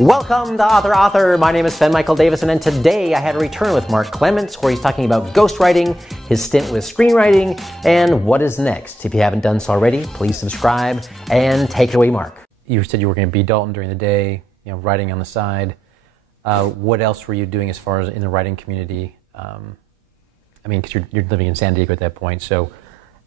Welcome to Author. My name is Sven Davison, and today I had a return with Mark Clements where he's talking about ghostwriting, his stint with screenwriting, and what is next. If you haven't done so already, please subscribe and take it away, Mark. You said you were going to be Dalton during the day, writing on the side. What else were you doing as far as in the writing community? Because you're living in San Diego at that point, so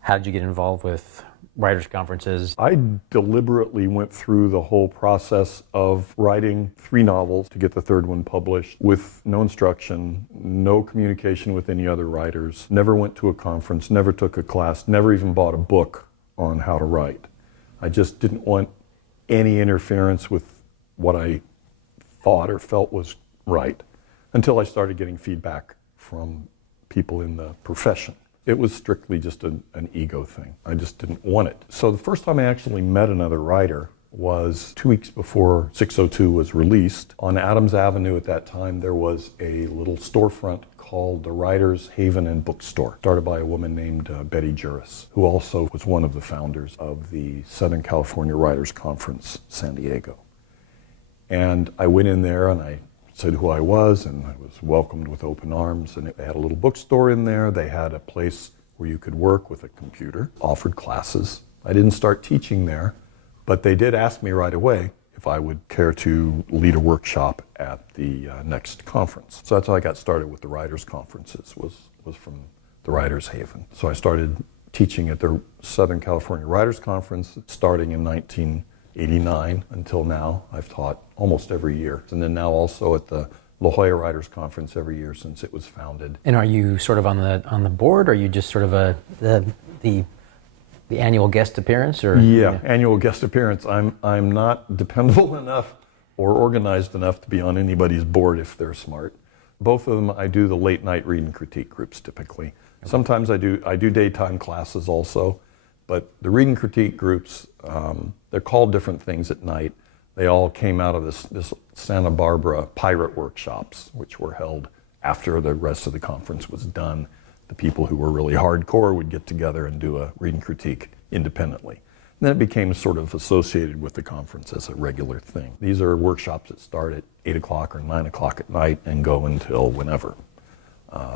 how did you get involved with writers' conferences? I deliberately went through the whole process of writing 3 novels to get the 3rd one published with no instruction, no communication with any other writers, never went to a conference, never took a class, never even bought a book on how to write. I just didn't want any interference with what I thought or felt was right until I started getting feedback from people in the profession. It was strictly just an ego thing. I just didn't want it. So the first time I actually met another writer was 2 weeks before 602 was released. On Adams Avenue at that time, there was a little storefront called the Writers Haven and Bookstore, started by a woman named Betty Juris, who also was one of the founders of the Southern California Writers Conference, San Diego. And I went in there and I said who I was, and I was welcomed with open arms. And they had a little bookstore in there. They had a place where you could work with a computer, offered classes. I didn't start teaching there, but they did ask me right away if I would care to lead a workshop at the next conference. So that's how I got started with the Writers' Conferences, was from the Writers' Haven. So I started teaching at the Southern California Writers' Conference starting in 1989 until now. I've taught almost every year. And then now also at the La Jolla Writers Conference every year since it was founded. And are you sort of on the board, or are you just sort of the annual guest appearance? Or yeah, annual guest appearance. I'm not dependable enough or organized enough to be on anybody's board if they're smart. Both of them, I do the late night read and critique groups typically. Sometimes I do daytime classes also, but the read and critique groups, they're called different things at night. They all came out of this Santa Barbara pirate workshops, which were held after the rest of the conference was done. The people who were really hardcore would get together and do a read and critique independently. And then it became sort of associated with the conference as a regular thing. These are workshops that start at 8 o'clock or 9 o'clock at night and go until whenever.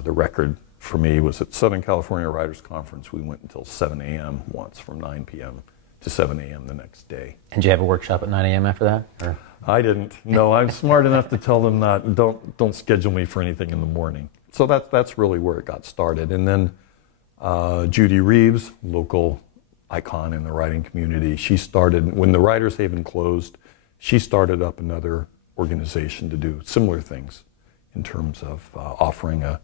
The record for me was at Southern California Writers Conference. We went until 7 a.m. once, from 9 p.m. to 7 a.m. the next day. And did you have a workshop at 9 a.m. after that? Or? I didn't. No, I'm smart enough to tell them not. Don't schedule me for anything in the morning. So that's really where it got started. And then Judy Reeves, local icon in the writing community, she started, when the Writers Haven closed, she started up another organization to do similar things in terms of offering a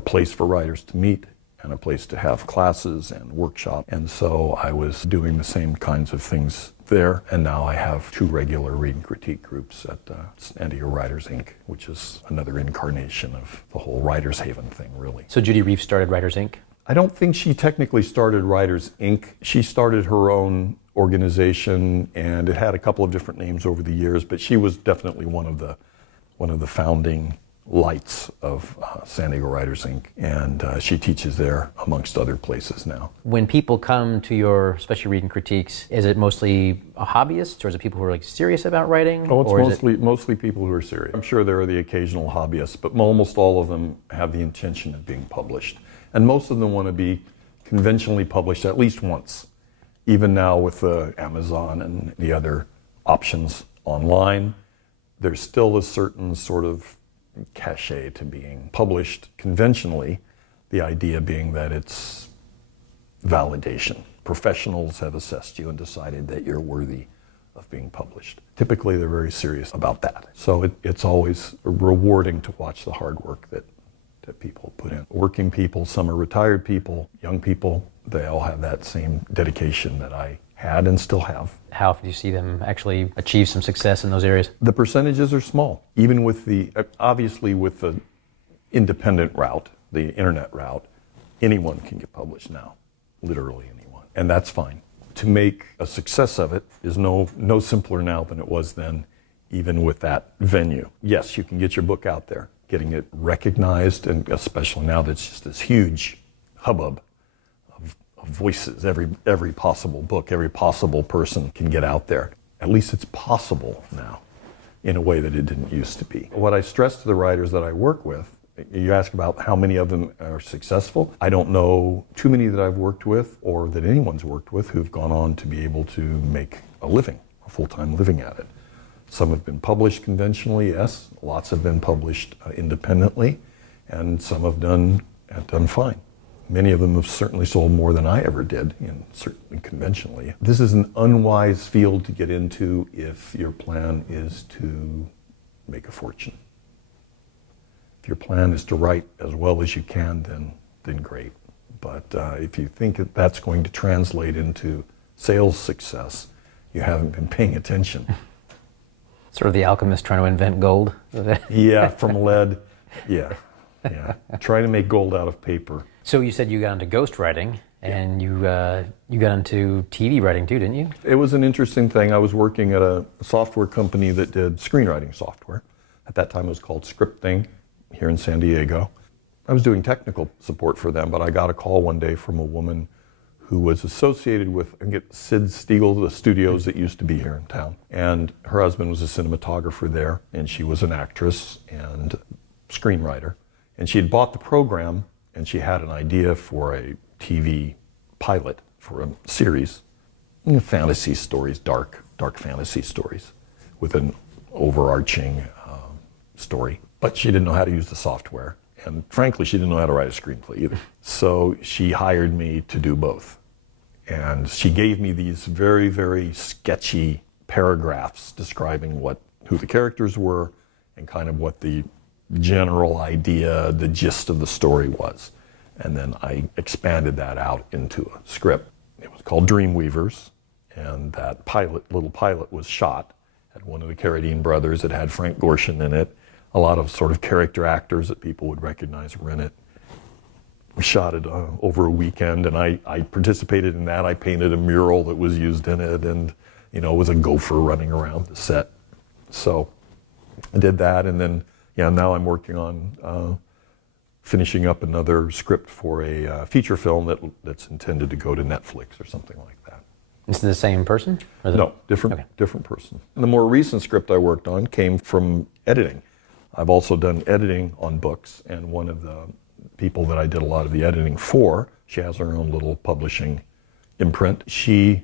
place for writers to meet and a place to have classes and workshops. And so I was doing the same kinds of things there, and now I have 2 regular read and critique groups at San Diego Writers Inc., which is another incarnation of the whole Writers Haven thing, really. So Judy Reeves started Writers Inc.? I don't think she technically started Writers Inc. She started her own organization, and it had a couple of different names over the years, but she was definitely one of the founding lights of San Diego Writers Inc., and she teaches there amongst other places now. When people come to your special reading critiques, is it mostly hobbyists, or is it people who are serious about writing? Oh, it's mostly people who are serious. I'm sure there are the occasional hobbyists, but almost all of them have the intention of being published. And most of them want to be conventionally published at least once. Even now with Amazon and the other options online, there's still a certain sort of cachet to being published conventionally, the idea being that it's validation. Professionals have assessed you and decided that you're worthy of being published. Typically, they're very serious about that. So it's always rewarding to watch the hard work that people put in. Working people, some are retired people, young people, they all have that same dedication that I had and still have. How often do you see them actually achieve some success in those areas? The percentages are small. Even with obviously with the independent route, the internet route, anyone can get published now, literally anyone. And that's fine. To make a success of it is no simpler now than it was then, even with that venue. Yes, you can get your book out there. Getting it recognized, and especially now that's just this huge hubbub of voices. Every possible book, every possible person can get out there. At least it's possible now. in a way that it didn't used to be. What I stress to the writers that I work with, you ask about how many of them are successful. I don't know too many that I've worked with or that anyone's worked with who've gone on to be able to make a living, a full-time living at it. Some have been published conventionally, yes. Lots have been published independently, and some have done fine. Many of them have certainly sold more than I ever did, certainly conventionally. This is an unwise field to get into if your plan is to make a fortune. If your plan is to write as well as you can, then great. But if you think that that's going to translate into sales success, you haven't been paying attention. Sort of the alchemist trying to invent gold. Yeah, from lead. Yeah. Trying to make gold out of paper. So you said you got into ghostwriting, and you got into TV writing too, didn't you? It was an interesting thing. I was working at a software company that did screenwriting software. At that time it was called Scripting here in San Diego. I was doing technical support for them, but I got a call one day from a woman who was associated with Sid Stiegel, the studios that used to be here in town. And her husband was a cinematographer there, and she was an actress and screenwriter. And she had bought the program, and she had an idea for a TV pilot for a series. Fantasy stories, dark fantasy stories with an overarching story. But she didn't know how to use the software. And frankly, she didn't know how to write a screenplay either. So she hired me to do both. And she gave me these very, very sketchy paragraphs describing who the characters were and kind of what the general idea, the gist of the story was. And then I expanded that out into a script. It was called Dreamweavers, and that little pilot was shot at one of the Carradine brothers. It had Frank Gorshin in it. A lot of sort of character actors that people would recognize were in it. We shot it over a weekend, and I participated in that. I painted a mural that was used in it, and it was a gopher running around the set. So I did that, and then now I'm working on finishing up another script for a feature film that's intended to go to Netflix or something like that. Is it the same person? No, different person. And the more recent script I worked on came from editing. I've also done editing on books, and one of the people that I did a lot of the editing for, she has her own little publishing imprint. She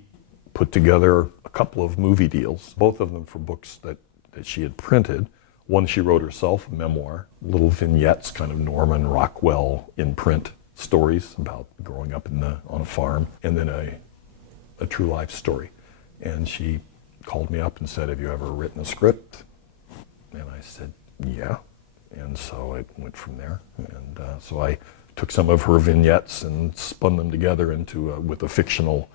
put together a couple of movie deals, both of them for books that she had printed. One she wrote herself, a memoir, little vignettes, kind of Norman Rockwell in print stories about growing up on a farm, and then a true life story. And she called me up and said, "Have you ever written a script?" And I said, "Yeah." And so it went from there. And so I took some of her vignettes and spun them together with a fictional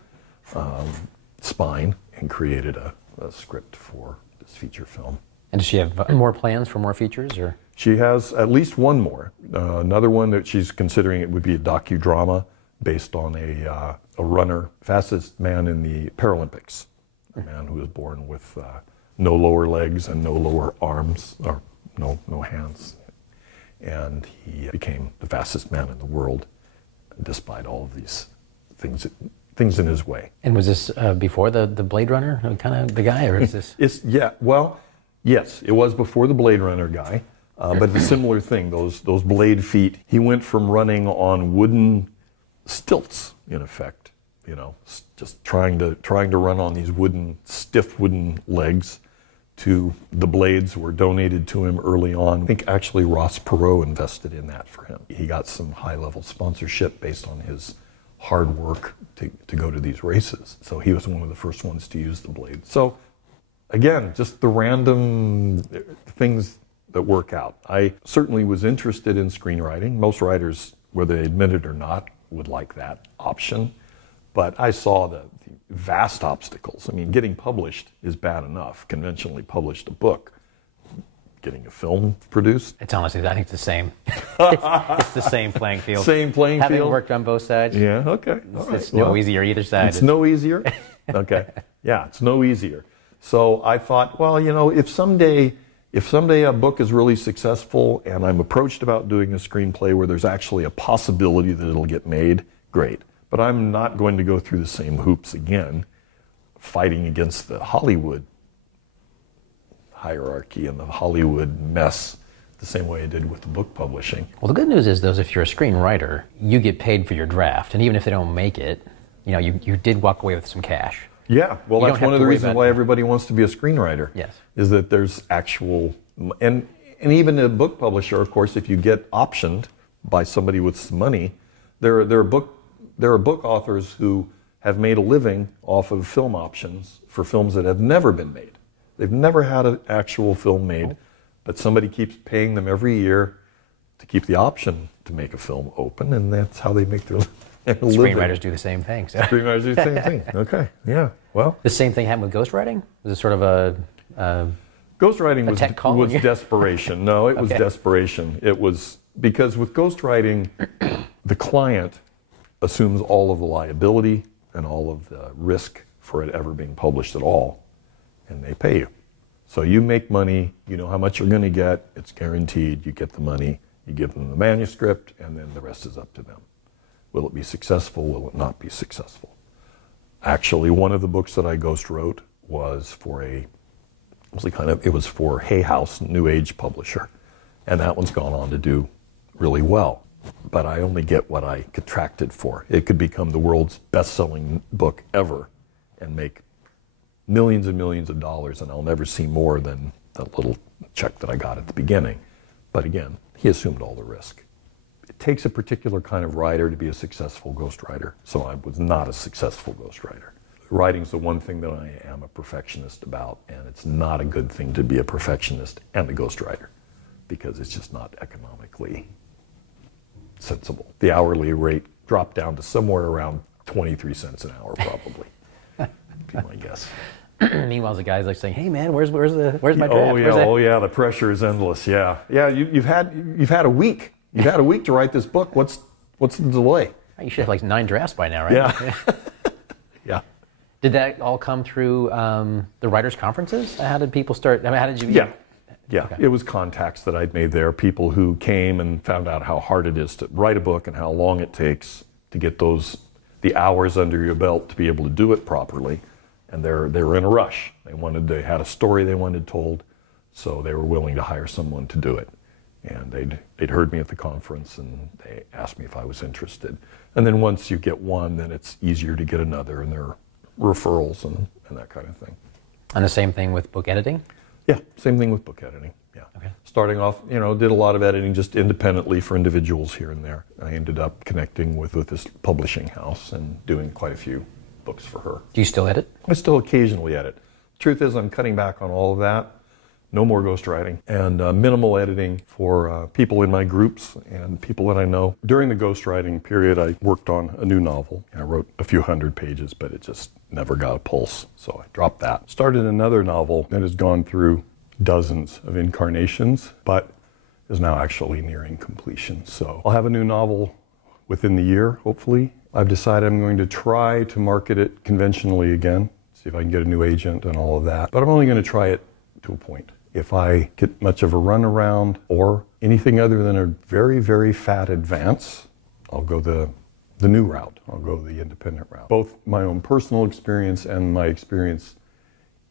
spine and created a script for this feature film. And does she have more plans for more features, or? She has at least one more. Another one that she's considering, it would be a docudrama based on a runner, fastest man in the Paralympics, a man who was born with no lower legs and no lower arms, or no hands. And he became the fastest man in the world, despite all of these things in his way. And was this before the Blade Runner kind of the guy, or is this? Yes, it was before the Blade Runner guy, but it's a similar thing. Those blade feet. He went from running on wooden stilts, in effect, just trying to run on these stiff wooden legs, to the blades were donated to him early on. I think actually Ross Perot invested in that for him. He got some high-level sponsorship based on his hard work to go to these races. So he was one of the first ones to use the blade. So again, just the random things that work out. I certainly was interested in screenwriting. Most writers, whether they admit it or not, would like that option. But I saw the vast obstacles. I mean, getting published is bad enough, conventionally published a book. Getting a film produced? It's honestly, I think it's the same. It's the same playing field. Same playing field? Having worked on both sides. Yeah, okay. It's no easier either side. It's no easier? Okay. Yeah, it's no easier. So I thought, well, if someday a book is really successful and I'm approached about doing a screenplay where there's actually a possibility that it'll get made, great. But I'm not going to go through the same hoops again, fighting against the Hollywood hierarchy and the Hollywood mess the same way I did with the book publishing. Well, the good news is, though, if you're a screenwriter, you get paid for your draft, and even if they don't make it, you did walk away with some cash. Yeah, well, that's one of the reasons why everybody wants to be a screenwriter. Yes. Is that there's actual, and even a book publisher, of course, if you get optioned by somebody with some money, there are book authors who have made a living off of film options for films that have never been made. They've never had an actual film made, but somebody keeps paying them every year to keep the option to make a film open, and that's how they make their living. Screenwriters do the same thing. So. Screenwriters do the same thing. Okay, yeah. Well, the same thing happened with ghostwriting? Was it sort of a ghostwriting was desperation. No, it was desperation. It was because with ghostwriting, the client assumes all of the liability and all of the risk for it ever being published at all, and they pay you. So you make money, you know how much you're going to get, it's guaranteed, you get the money, you give them the manuscript, and then the rest is up to them. Will it be successful? Will it not be successful? Actually, one of the books that I ghost wrote was for it was for Hay House, New Age publisher, and that one's gone on to do really well. But I only get what I contracted for. It could become the world's best-selling book ever and make millions and millions of dollars, and I'll never see more than that little check that I got at the beginning. But again, he assumed all the risk. It takes a particular kind of writer to be a successful ghostwriter, so I was not a successful ghostwriter. Writing's the one thing that I am a perfectionist about, and it's not a good thing to be a perfectionist and a ghostwriter, because it's just not economically sensible. The hourly rate dropped down to somewhere around 23 cents an hour, probably. Be my guess. Meanwhile, the guy's like saying, "Hey, man, where's my draft?" Oh yeah, the pressure is endless. Yeah. You've had a week. You've had a week to write this book. What's the delay? You should have like 9 drafts by now, right? Yeah. Yeah. Did that all come through the writers' conferences? How did people start? I mean, how did you? Yeah. Okay. It was contacts that I'd made there. People who came and found out how hard it is to write a book and how long it takes to get the hours under your belt to be able to do it properly. And they were in a rush. They had a story they wanted told, so they were willing to hire someone to do it. And they'd heard me at the conference, and they asked me if I was interested. And then once you get one, then it's easier to get another, and there are referrals and that kind of thing. And the same thing with book editing? Yeah, same thing with book editing. Yeah. Okay. Starting off, did a lot of editing just independently for individuals here and there. I ended up connecting with this publishing house and doing quite a few books for her. Do you still edit? I still occasionally edit. Truth is, I'm cutting back on all of that. No more ghostwriting, and minimal editing for people in my groups and people that I know. During the ghostwriting period, I worked on a new novel. I wrote a few hundred pages, but it just never got a pulse, so I dropped that. Started another novel that has gone through dozens of incarnations, but is now actually nearing completion. So I'll have a new novel within the year, hopefully. I've decided I'm going to try to market it conventionally again, see if I can get a new agent and all of that. But I'm only going to try it to a point. If I get much of a runaround or anything other than a very, very fat advance, I'll go the new route. I'll go the independent route. Both my own personal experience and my experience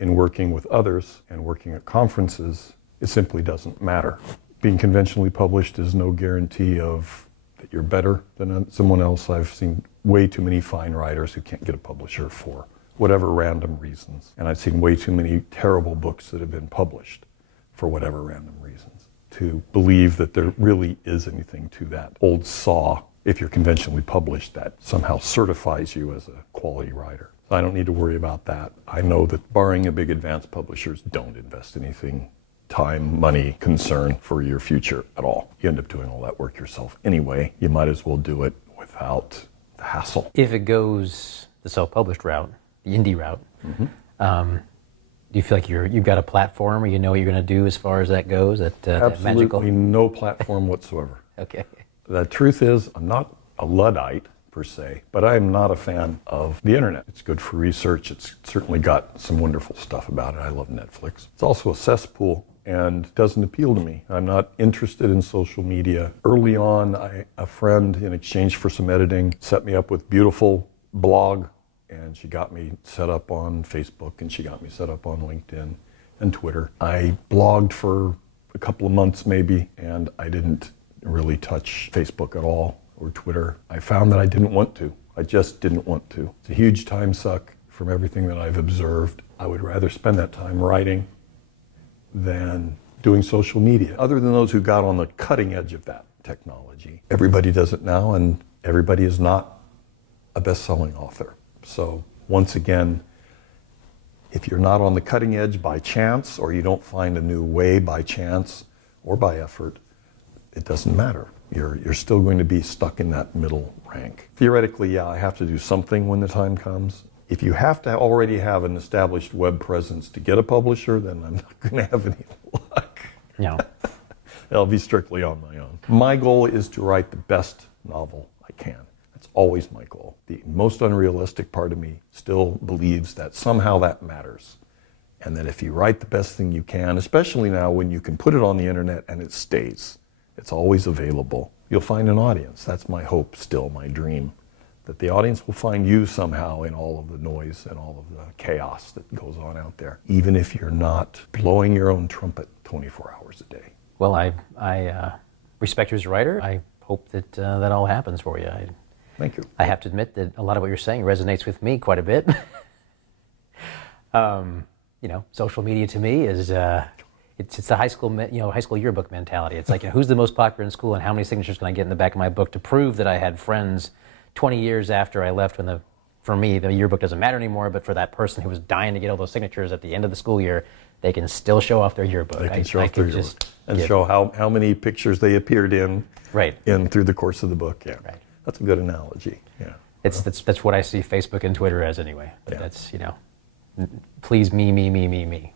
in working with others and working at conferences, it simply doesn't matter. Being conventionally published is no guarantee of that you're better than someone else. I've seen way too many fine writers who can't get a publisher for whatever random reasons. And I've seen way too many terrible books that have been published for whatever random reasons to believe that there really is anything to that old saw, if you're conventionally published, that somehow certifies you as a quality writer. I don't need to worry about that. I know that barring a big advanced publishers, don't invest anything, time, money, concern for your future at all. You end up doing all that work yourself anyway. You might as well do it without the hassle. If it goes the self-published route, the indie route, do you feel like you've got a platform, or you know what you're going to do as far as that goes? That magical? Absolutely no platform whatsoever. Okay. The truth is, I'm not a Luddite per se, but I'm not a fan of the internet. It's good for research. It's certainly got some wonderful stuff about it. I love Netflix. It's also a cesspool and doesn't appeal to me. I'm not interested in social media. Early on, a friend, in exchange for some editing, set me up with beautiful blog, and she got me set up on Facebook, and she got me set up on LinkedIn, and Twitter. I blogged for a couple of months maybe, and I didn't really touch Facebook at all or Twitter. I found that I didn't want to. I just didn't want to. It's a huge time suck from everything that I've observed. I would rather spend that time writing than doing social media. Other than those who got on the cutting edge of that technology, everybody does it now, and everybody is not a best-selling author. So once again, if you're not on the cutting edge by chance, or you don't find a new way by chance or by effort, it doesn't matter. You're still going to be stuck in that middle rank. Theoretically, yeah, I have to do something when the time comes. If you have to already have an established web presence to get a publisher, then I'm not going to have any luck. No. I'll be strictly on my own. My goal is to write the best novel I can. That's always my goal. The most unrealistic part of me still believes that somehow that matters. And that if you write the best thing you can, especially now when you can put it on the internet and it stays, it's always available, you'll find an audience. That's my hope still, my dream. That the audience will find you somehow in all of the noise and all of the chaos that goes on out there, even if you're not blowing your own trumpet 24 hours a day. Well, I respect you as a writer. I hope that that all happens for you. Thank you. I have to admit that a lot of what you're saying resonates with me quite a bit. You know, social media to me is it's the high school yearbook mentality. It's like, you know, who's the most popular in school and how many signatures can I get in the back of my book to prove that I had friends 20 years after I left, when for me, the yearbook doesn't matter anymore, but for that person who was dying to get all those signatures at the end of the school year, they can still show off their yearbook. They can show off their yearbook. And show how many pictures they appeared in through the course of the book. Yeah, right. That's a good analogy. Yeah, that's what I see Facebook and Twitter as anyway. But that's, you know, please me.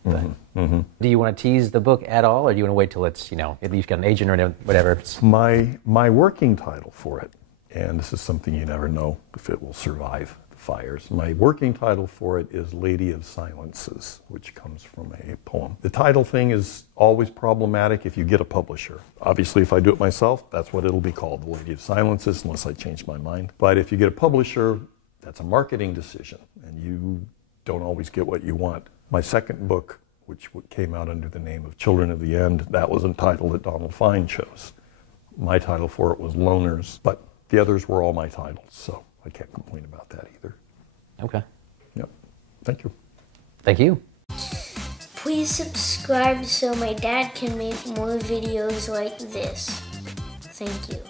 Mm-hmm. Do you want to tease the book at all, or do you want to wait till it's, you know, at least got an agent or whatever? My working title for it, and this is something you never know if it will survive the fires. My working title for it is Lady of Silences, which comes from a poem. The title thing is always problematic if you get a publisher. Obviously, if I do it myself, that's what it'll be called, The Lady of Silences, unless I change my mind. But if you get a publisher, that's a marketing decision, and you don't always get what you want. My second book, which came out under the name of Children of the End, that was a title that Donald Fine chose. My title for it was Loners, but the others were all my titles, so I can't complain about that either. Okay. Yep. Thank you. Thank you. Please subscribe so my dad can make more videos like this. Thank you.